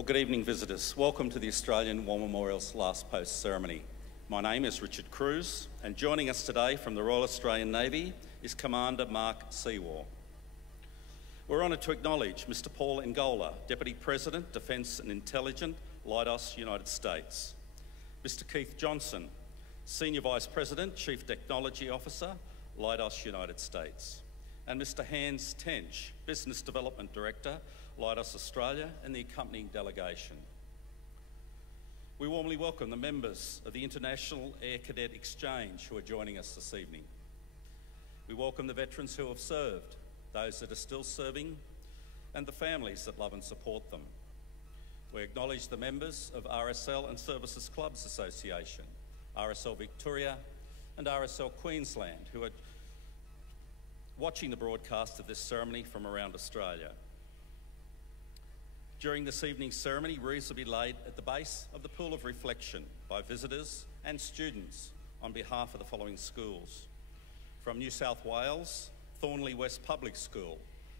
Well, good evening, visitors. Welcome to the Australian War Memorial's last post ceremony. My name is Richard Cruz, and joining us today from the Royal Australian Navy is Commander Mark Sewar. We're honoured to acknowledge Mr. Paul Ngola, Deputy President, Defence and Intelligence, Leidos, United States. Mr. Keith Johnson, Senior Vice President, Chief Technology Officer, Leidos, United States. And Mr. Hans Tench, Business Development Director, Leidos Australia, and the accompanying delegation. We warmly welcome the members of the International Air Cadet Exchange who are joining us this evening. We welcome the veterans who have served, those that are still serving, and the families that love and support them. We acknowledge the members of RSL and Services Clubs Association, RSL Victoria and RSL Queensland, who are watching the broadcast of this ceremony from around Australia. During this evening's ceremony, wreaths will be laid at the base of the Pool of Reflection by visitors and students on behalf of the following schools. From New South Wales, Thornley West Public School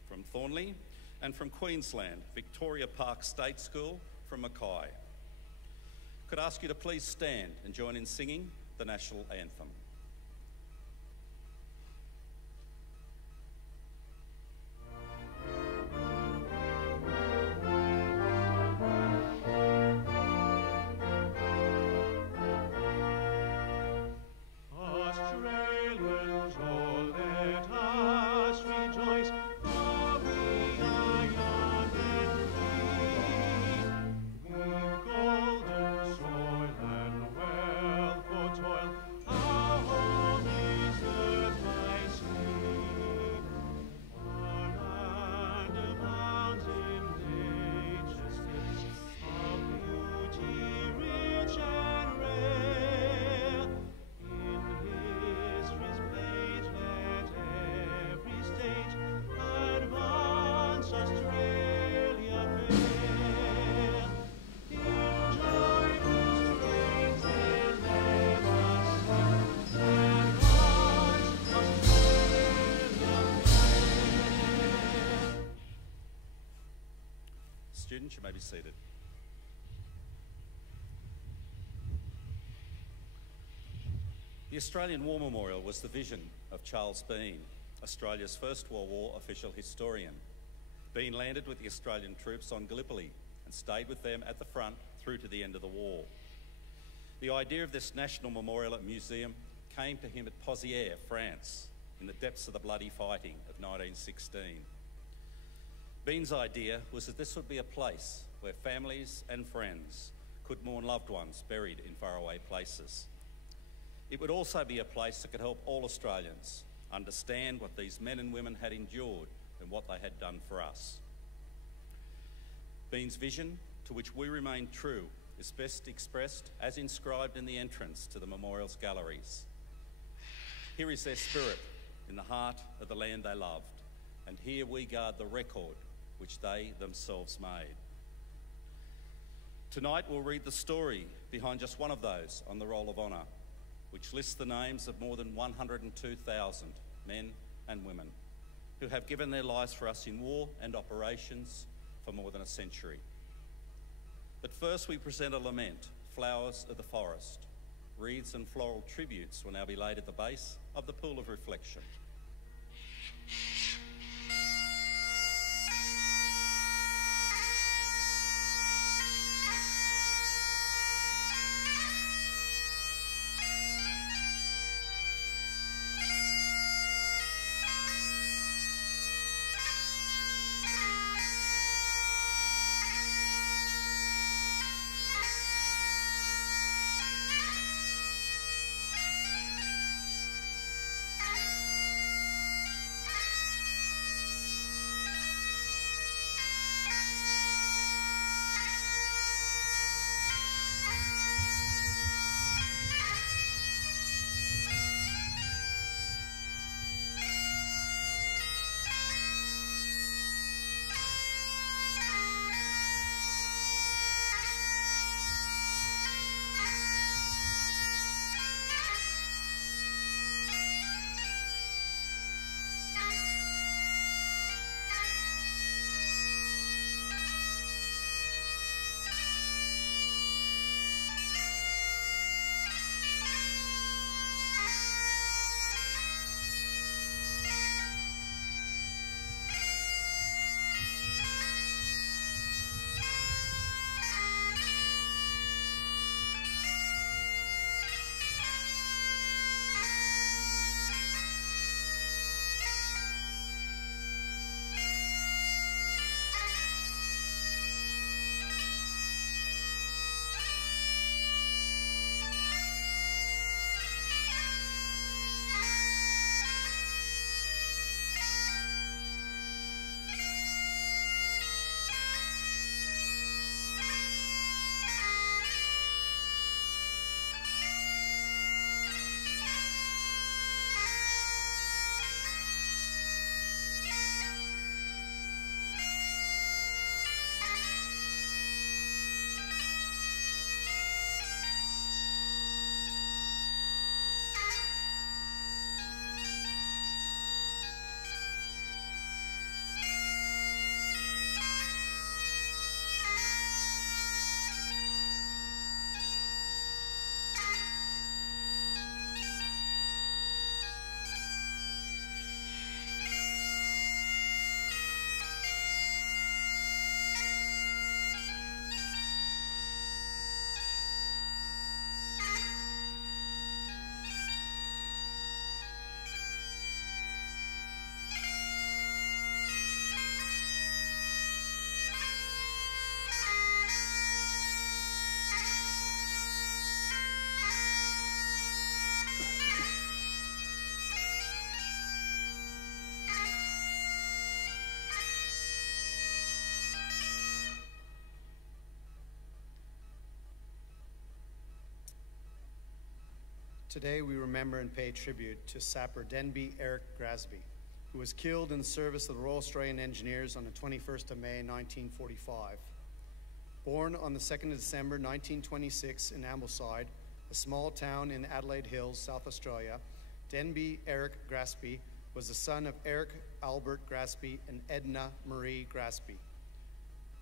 from Thornley, and from Queensland, Victoria Park State School from Mackay. Could I ask you to please stand and join in singing the National Anthem. Students, you may be seated. The Australian War Memorial was the vision of Charles Bean, Australia's first World War official historian. Bean landed with the Australian troops on Gallipoli and stayed with them at the front through to the end of the war. The idea of this national memorial and museum came to him at Pozières, France, in the depths of the bloody fighting of 1916. Bean's idea was that this would be a place where families and friends could mourn loved ones buried in faraway places. It would also be a place that could help all Australians understand what these men and women had endured and what they had done for us. Bean's vision, to which we remain true, is best expressed as inscribed in the entrance to the memorial's galleries. Here is their spirit in the heart of the land they loved, and here we guard the record which they themselves made. Tonight we'll read the story behind just one of those on the Roll of Honour, which lists the names of more than 102,000 men and women who have given their lives for us in war and operations for more than a century. But first we present a lament, Flowers of the Forest. Wreaths and floral tributes will now be laid at the base of the Pool of Reflection. Today we remember and pay tribute to Sapper Denby Eric Grasby, who was killed in the service of the Royal Australian Engineers on the 21st of May 1945. Born on the 2nd of December 1926 in Ambleside, a small town in Adelaide Hills, South Australia, Denby Eric Grasby was the son of Eric Albert Grasby and Edna Marie Grasby.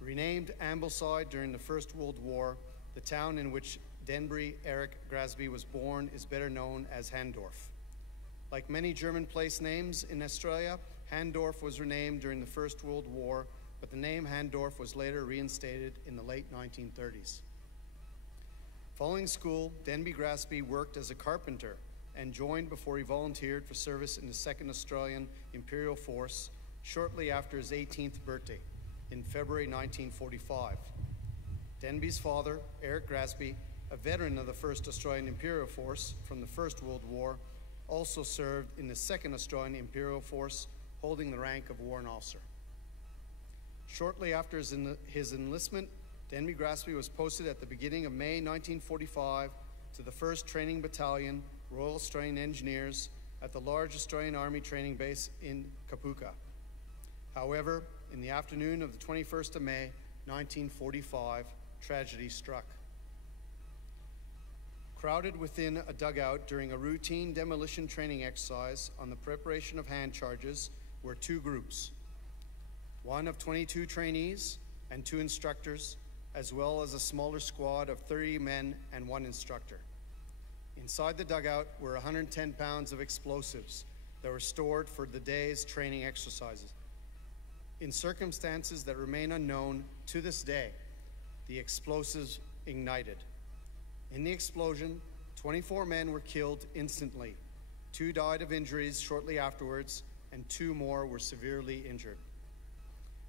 Renamed Ambleside during the First World War, the town in which Denby Eric Grasby was born is better known as Handorf. Like many German place names in Australia, Handorf was renamed during the First World War, but the name Handorf was later reinstated in the late 1930s. Following school, Denby Grasby worked as a carpenter and joined before he volunteered for service in the 2nd Australian Imperial Force shortly after his 18th birthday in February 1945. Denby's father, Eric Grasby, a veteran of the 1st Australian Imperial Force from the First World War, also served in the 2nd Australian Imperial Force, holding the rank of warrant officer. Shortly after his enlistment, Denby Grasby was posted at the beginning of May 1945 to the 1st Training Battalion, Royal Australian Engineers, at the large Australian Army training base in Kapuka. However, in the afternoon of the 21st of May 1945, tragedy struck. Crowded within a dugout during a routine demolition training exercise on the preparation of hand charges were two groups, one of 22 trainees and 2 instructors, as well as a smaller squad of 30 men and 1 instructor. Inside the dugout were 110 pounds of explosives that were stored for the day's training exercises. In circumstances that remain unknown to this day, the explosives ignited. In the explosion, 24 men were killed instantly. 2 died of injuries shortly afterwards, and 2 more were severely injured.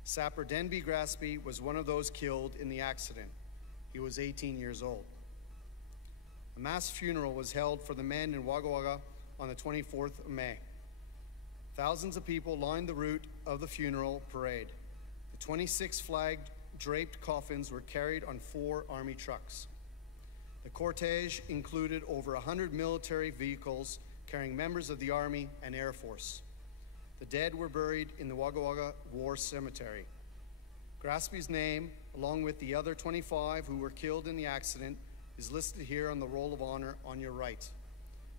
Sapper Denby Grasby was one of those killed in the accident. He was 18 years old. A mass funeral was held for the men in Wagga Wagga on the 24th of May. Thousands of people lined the route of the funeral parade. The 26 flagged draped coffins were carried on 4 army trucks. The cortege included over 100 military vehicles carrying members of the Army and Air Force. The dead were buried in the Wagga Wagga War Cemetery. Grasby's name, along with the other 25 who were killed in the accident, is listed here on the Roll of Honour on your right,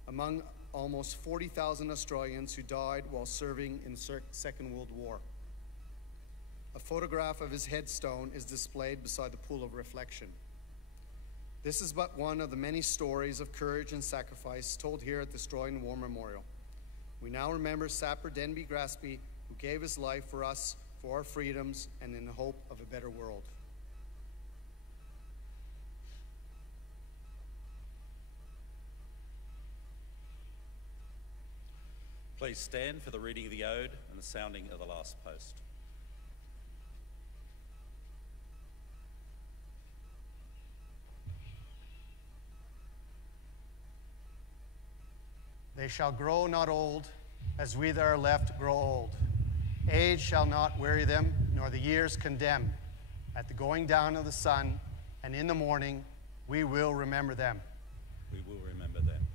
among almost 40,000 Australians who died while serving in the Second World War. A photograph of his headstone is displayed beside the pool of reflection. This is but one of the many stories of courage and sacrifice told here at the Australian War Memorial. We now remember Sapper Denby Grasby, who gave his life for us, for our freedoms, and in the hope of a better world. Please stand for the reading of the Ode and the sounding of the last post. They shall grow not old, as we that are left grow old. Age shall not weary them, nor the years condemn. At the going down of the sun, and in the morning, we will remember them. We will remember them.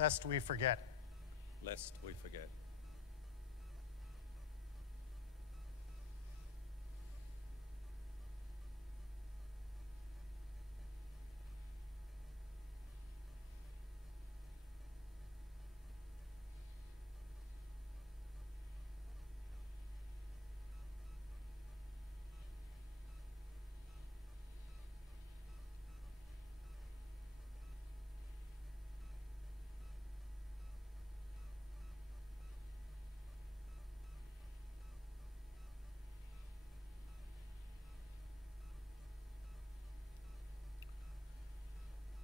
lest we forget. Lest we forget.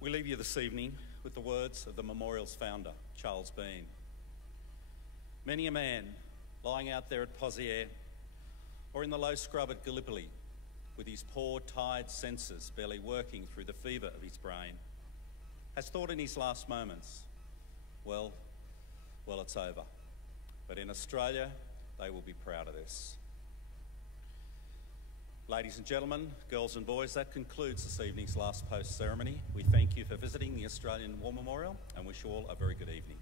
We leave you this evening with the words of the memorial's founder, Charles Bean. Many a man lying out there at Poziere or in the low scrub at Gallipoli with his poor, tired senses barely working through the fever of his brain has thought in his last moments, well, it's over. But in Australia, they will be proud of this. Ladies and gentlemen, girls and boys, that concludes this evening's last post ceremony. We thank you for visiting the Australian War Memorial and wish you all a very good evening.